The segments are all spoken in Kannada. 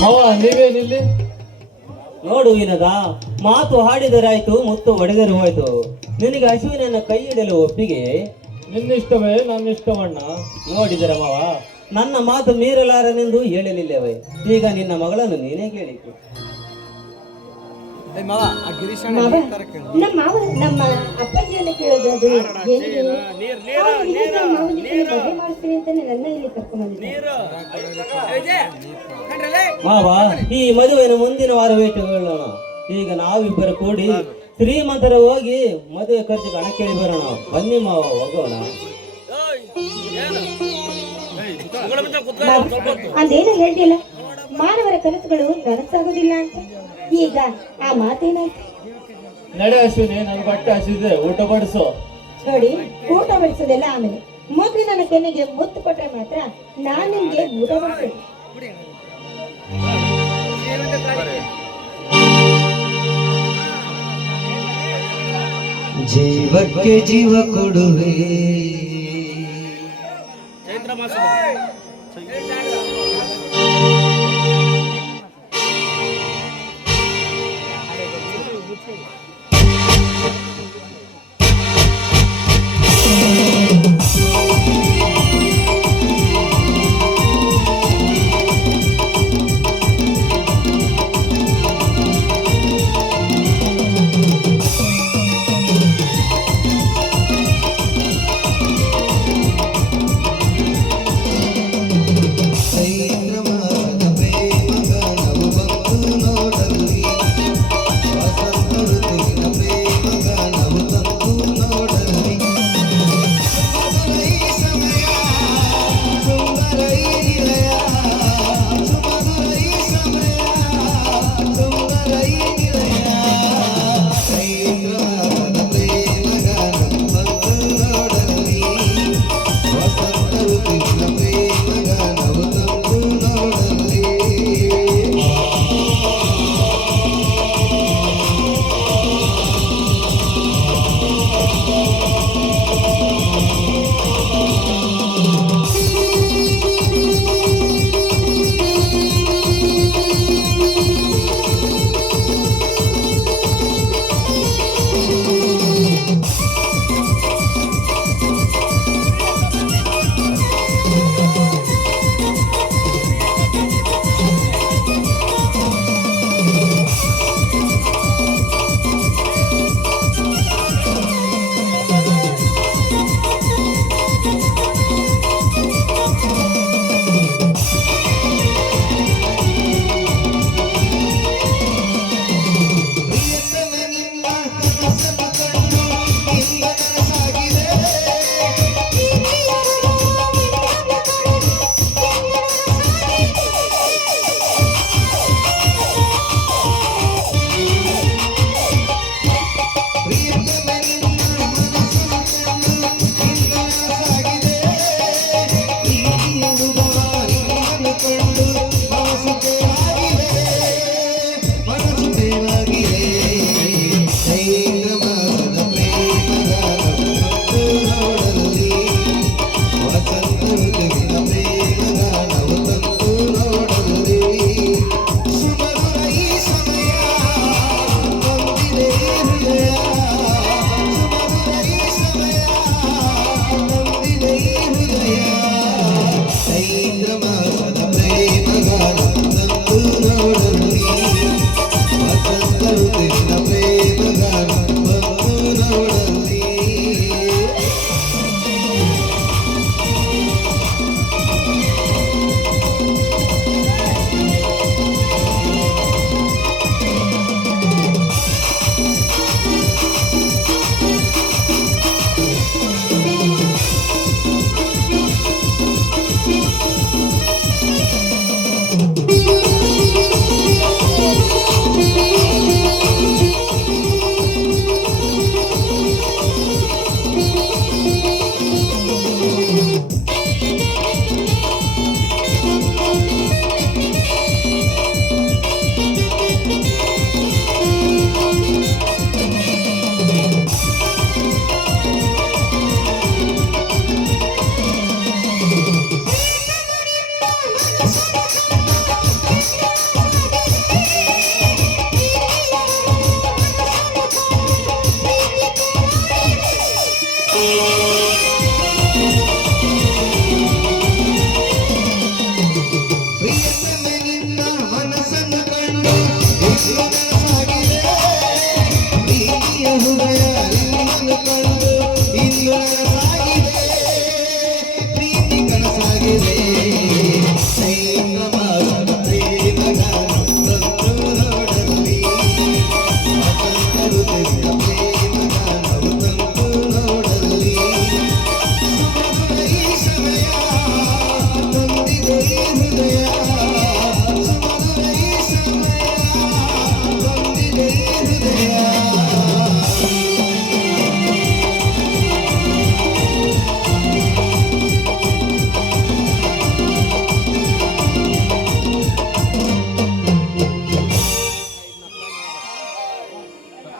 ಮಾವ ನೀವೇನಿಲ್ಲಿ? ನೋಡು ವಿನದ, ಮಾತು ಹಾಡಿದರಾಯ್ತು, ಮುತ್ತು ಒಡೆದರು ಹೋಯ್ತು. ನಿನಗೆ ಹಸುವಿನ ಕೈ ಹಿಡಲು ಒಪ್ಪಿಗೆ? ನಿನ್ನಿಷ್ಟವೇ ನನ್ನಿಷ್ಟವಣ್ಣ. ನೋಡಿದರ ಮಾವ, ನನ್ನ ಮಾತು ಮೀರಲಾರನೆಂದು ಹೇಳಲಿಲ್ಲವೇ? ಈಗ ನಿನ್ನ ಮಗಳನ್ನು ನೀನೇ ಕೇಳಿತು. ಮಾವ, ನಮ್ಮ ನಮ್ಮ ಅಪ್ಪಾಜಿಯನ್ನ ಕೇಳೋದು ಅದು ಏನಿದೆ? ಮದುವೆ ಮಾಡಿಸ್ತೀನಿ ಅಂತಾನೆ ನನ್ನ ಇಲ್ಲಿ ಕರ್ಕೊಂಡ್ಬಂದಿದ್ದೆ. ಮಾವ, ಈ ಮದುವೆಯನ್ನು ಮುಂದಿನ ವಾರವೇ ಇಟ್ಟುಕೊಳ್ಳೋಣ. ಈಗ ನಾವಿಬ್ಬರು ಕೂಡಿ ಶ್ರೀಮಂತರ ಹೋಗಿ ಮದುವೆ ಖರ್ಚಿಗೆ ಹಣ ಕೇಳಿ ಬರೋಣ. ಬನ್ನಿ ಮಾವ, ಹೋಗೋಣ. ಅದೇನೋ ಹೇಳ್ತಿಲ್ಲ, ಮಾನವರ ಕನಸುಗಳು ನನಸಾಗೋದಿಲ್ಲ ಅಂತ. ಈಗ ಆ ಮಾತೇನಾಯ್ತು? ನಡೆ ಅಶ್ವಿನಿ, ನನ್ ಬಟ್ಟೆ ಹಸಿದೆ, ಊಟ ಬಡಿಸು. ನೋಡಿ, ಊಟ ಬಡಿಸೋದೆಲ್ಲ ಆಮೇಲೆ. ಮೊದಲು ನನ್ನ ಕೆನ್ನೆಗೆ ಮುತ್ತು ಕೊಟ್ರೆ ಮಾತ್ರ ನಾನು ನಿಮ್ಗೆ ಊಟ ಬಡಿಸ್ತೇನೆ. ಜೀವಕ್ಕೆ ಜೀವ ಕೊಡುವೆ.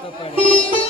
ಗೊತ್ತಪ್ಪ